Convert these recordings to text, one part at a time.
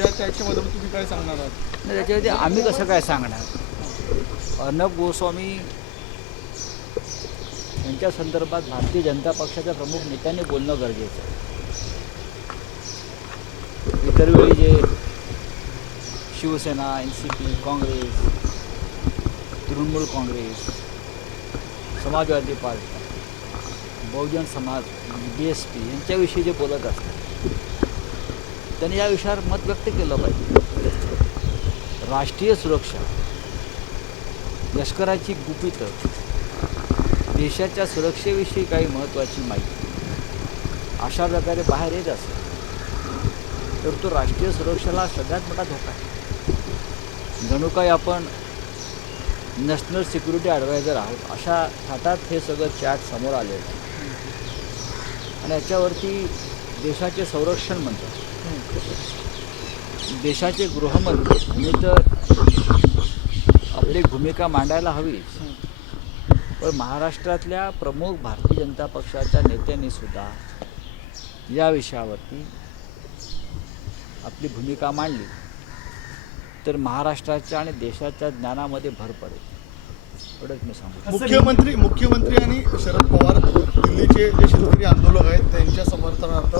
या चॅटच्या तुम्ही काय सांगणार आहात? नाही, त्याच्यावरती आम्ही कसं काय सांगणार? अर्णब गोस्वामी यांच्या संदर्भात भारतीय जनता पक्षाच्या प्रमुख नेत्यांनी बोलणं गरजेचं आहे. इतर वेळी जे शिवसेना, NCP, काँग्रेस, तृणमूल काँग्रेस, समाजवादी पार्टी, बहुजन समाज, BSP यांच्याविषयी जे बोलत असतात त्यांनी या विषयावर मत व्यक्त केलं पाहिजे. राष्ट्रीय सुरक्षा, लष्कराची गुपितं, देशाच्या सुरक्षेविषयी काही महत्त्वाची माहिती अशा प्रकारे बाहेर येत असेल तर तो राष्ट्रीय सुरक्षेला सगळ्यात मोठा धोका आहे. जणू काही आपण नॅशनल सिक्युरिटी ॲडवायझर आहोत अशा थाटात हे सगळं चॅट समोर आलेलं आहे. आणि याच्यावरती देशाचे संरक्षण मंत्री, देशाचे गृहमंत्री यांनी तर आपली भूमिका मांडायला हवीच, पण महाराष्ट्रातल्या प्रमुख भारतीय जनता पक्षाच्या नेत्यांनी सुद्धा या विषयावरती आपली भूमिका मांडली तर महाराष्ट्राच्या आणि देशाच्या ज्ञानामध्ये भर पडेल. एवढंच मी सांगतो. मुख्यमंत्री आणि शरद पवार दिल्लीचे जे शेतकरी आंदोलक आहेत त्यांच्या समर्थनार्थ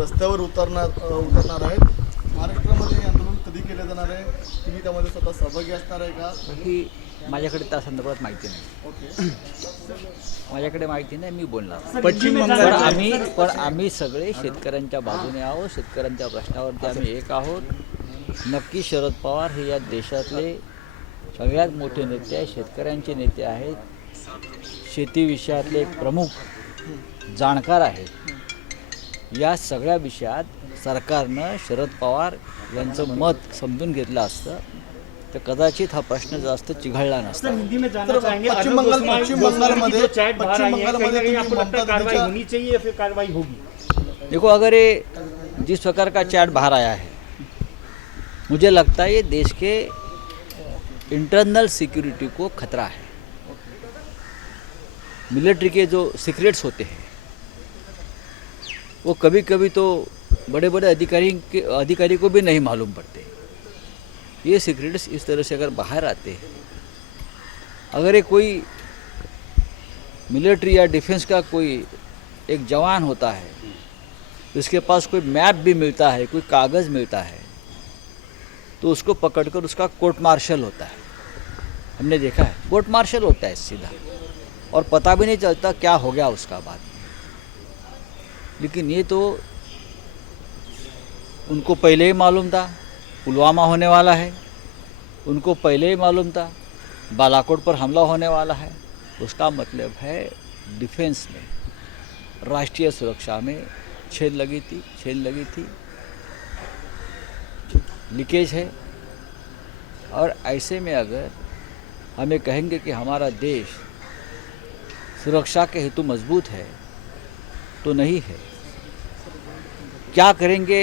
रस्त्यावर उतरणार आहेत. महाराष्ट्रामध्ये हे आंदोलन कधी केलं जाणार आहे? तुम्ही त्यामध्ये स्वतः सहभागी असणार आहे का? ही माझ्याकडे त्या संदर्भात माहिती नाही. ओके, माझ्याकडे माहिती नाही, मी बोलणार. पश्चिम बंगाल आम्ही सगळे शेतकऱ्यांच्या बाजूने आहोत. शेतकऱ्यांच्या प्रश्नावरती आम्ही एक आहोत. नक्की शरद पवार हे या देशातले सगळ्यात मोठे नेते आहेत, शेतकऱ्यांचे नेते आहेत, शेती विषयातले एक प्रमुख जाणकार आहेत. या सगळ्या विषयात सरकारनं शरद पवार यांचं मत समजून घेतलं असतं तर कदाचित हा प्रश्न जास्त चिघळला नसता. पश्चिम बंगालमध्ये कार्रवाई होनी चाहिए या फिर कार्रवाई होगी? देखो, अगर ये जिस प्रकार का चैट बाहर आया है, मुझे लगता है ये देश के इंटरनल सिक्योरिटी को खतरा है. मिलिट्री के जो सीक्रेट्स होते हैं वो कभी कभी तो बड़े बड़े अधिकारी को भी नहीं मालूम पड़ते. ये सीक्रेट्स इस तरह से अगर बाहर आते हैं, अगर ये कोई मिलिट्री या डिफेंस का कोई एक जवान होता है, उसके पास कोई मैप भी मिलता है, कोई कागज़ मिलता है, तो उसको पकड़कर उसका कोर्ट मार्शल होता है. हमने देखा है, कोर्ट मार्शल होता है सीधा, और पता भी नहीं चलता क्या हो गया उसका बाद में. लेकिन ये तो उनको पहले ही मालूम था पुलवामा होने वाला है, उनको पहले ही मालूम था बालाकोट पर हमला होने वाला है. उसका मतलब है डिफेंस में, राष्ट्रीय सुरक्षा में छेद लगी थी, लीकेज है. और ऐसे में अगर हमें कहेंगे कि हमारा देश सुरक्षा के हेतु मजबूत है तो नहीं है. क्या करेंगे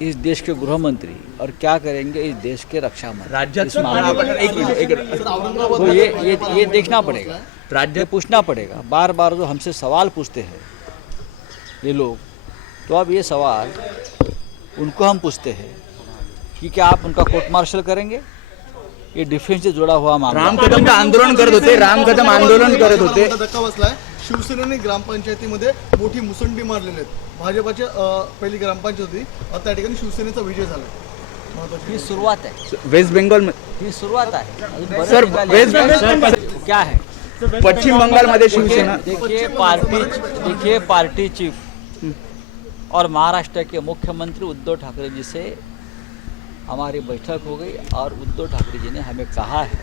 इस देश के गृह मंत्री और क्या करेंगे इस देश के रक्षा मंत्री? इस मामले में तो ये देखना पड़ेगा, राज्य पूछना पड़ेगा. बार बार जो हमसे सवाल पूछते हैं ये लोग, तो अब ये सवाल उनको हम पूछते हैं कि क्या आप उनका कोर्ट मार्शल करेंगे? ये डिफेंस से जुड़ा हुआ मामला. राम कदम का आंदोलन करत होते, राम कदम आंदोलन करत होते. धक्का बसलाय. शिवसेनेने ग्रामपंचायतीमध्ये मोठी मुसंडी मारलेली आहेत. भाजपाची पहिली ग्रामपंचायत होती, त्या ठिकाणी शिवसेनेचा विजय झाला. ही सुरुवात आहे, वेस्ट बंगाल ही सुरुवात आहे. सर, वेस्ट बंगाल क्या है? पश्चिम बंगाल मध्ये शिवसेना. देखिए पार्टी चीफ और महाराष्ट्र के मुख्यमंत्री उद्धव ठाकरे जी से हमारी बैठक हो गई और उद्धव ठाकरे जी ने हमें कहा है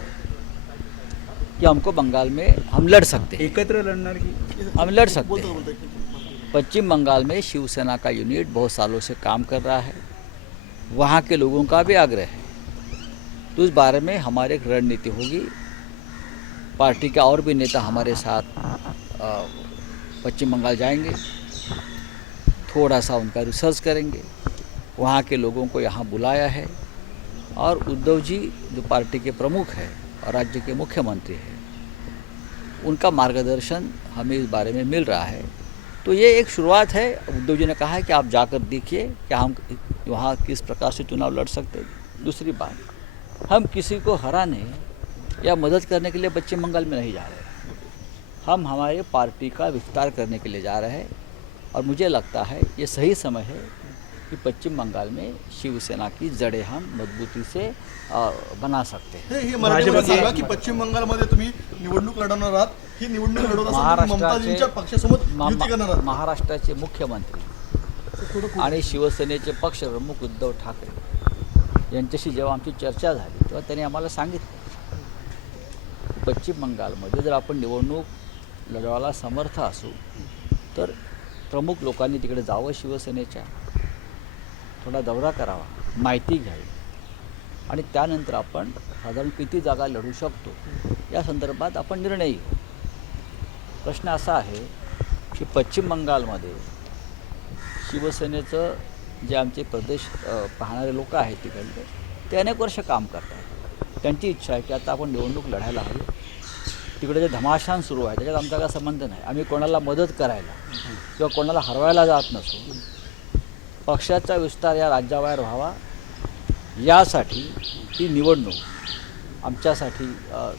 कि हमको बंगाल में हम लड़ सकते हैं, एकत्र लढणार की? हम लड़ सकते हैं. पश्चिम बंगाल में शिवसेना का यूनिट बहुत सालों से काम कर रहा है, वहाँ के लोगों का भी आग्रह है. तो इस बारे में हमारी एक रणनीति होगी. पार्टी के और भी नेता हमारे साथ पश्चिम बंगाल जाएंगे, थोड़ा सा उनका रिसर्च करेंगे. वहाँ के लोगों को यहाँ बुलाया है और उद्धव जी जो पार्टी के प्रमुख हैं और राज्य के मुख्यमंत्री हैं, उनका मार्गदर्शन हमें इस बारे में मिल रहा है. तो तो ये एक शुरुआत है। उद्धव जी ने कहा है कि आप जाकर देखिए कि हम वहाँ किस प्रकार से चुनाव लड़ सकते हैं। दूसरी बात, हम किसी को हराने या मदद करने के लिए पश्चिम बंगाल में नहीं जा रहे, हम हमारे पार्टी का विस्तार करने के लिए जा रहे हैं। और मुझे लगता है ये सही समय है कि पश्चिम बंगाल में शिवसेना की जड़ें हम मजबूती से बना सकते हैं। हे मराठीमध्ये सांगा की पश्चिम बंगालमध्ये तुम्ही निवडणूक लढवणार आहात, ही निवडणूक लढवत असताना तुम्ही ममताजींच्या पक्षासोबत युती करणार आहात. महाराष्ट्राचे मुख्यमंत्री आणि शिवसेनेचे पक्षप्रमुख उद्धव ठाकरे यांच्याशी जेव्हा आमची चर्चा झाली तेव्हा त्यांनी आम्हाला सांगितलं की पश्चिम बंगालमध्ये जर आपण निवडणूक लढवायला समर्थ असू तर प्रमुख लोकांनी तिकडे जावं, शिवसेनेच्या थोडा दौरा करावा, माहिती घ्यावी आणि त्यानंतर आपण साधारण किती जागा लढू शकतो या संदर्भात आपण निर्णय घेऊ. प्रश्न असा आहे की पश्चिम बंगालमध्ये शिवसेनेचं जे आमचे प्रदेश पाहणारे लोक आहेत तिकडले ते अनेक वर्ष काम करतात. त्यांची इच्छा आहे की आता आपण निवडणूक लढायला हवी. तिकडे जे धमाशान सुरू आहे त्याच्यात आमचा काय संबंध नाही. आम्ही कोणाला मदत करायला किंवा कोणाला हरवायला जात नसू. पक्षाचा विस्तार या राज्याबाहेर व्हावा यासाठी ही निवडणूक आमच्यासाठी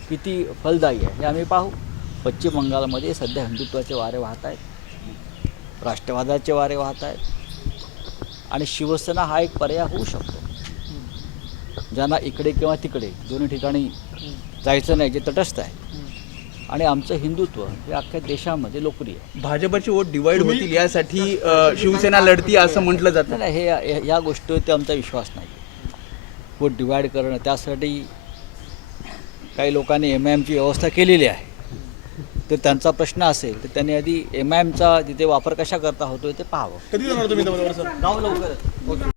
किती फलदायी आहे हे आम्ही पाहू. पश्चिम बंगालमध्ये सध्या हिंदुत्वाचे वारे वाहत आहेत, राष्ट्रवादाचे वारे वाहत आहेत आणि शिवसेना हा एक पर्याय होऊ शकतो. ज्यांना इकडे किंवा तिकडे दोन्ही ठिकाणी जायचं नाही, जे तटस्थ आहे आणि आमचं हिंदुत्व हे अख्ख्या देशामध्ये लोकप्रिय आहे. भाजपचे वोट डिवाइड होतील यासाठी शिवसेना लढती असं म्हटलं जातं. नाही, हे या गोष्टीवरती आमचा विश्वास नाही. वोट डिवाईड करणं त्यासाठी काही लोकांनी MIMची व्यवस्था केलेली आहे. तर त्यांचा प्रश्न असेल तर त्यांनी आधी MIMचा तिथे वापर कशा करता होतो ते पाहावं. कधी जाणार तुम्ही त्यामध्ये सर? जाऊ लवकरच.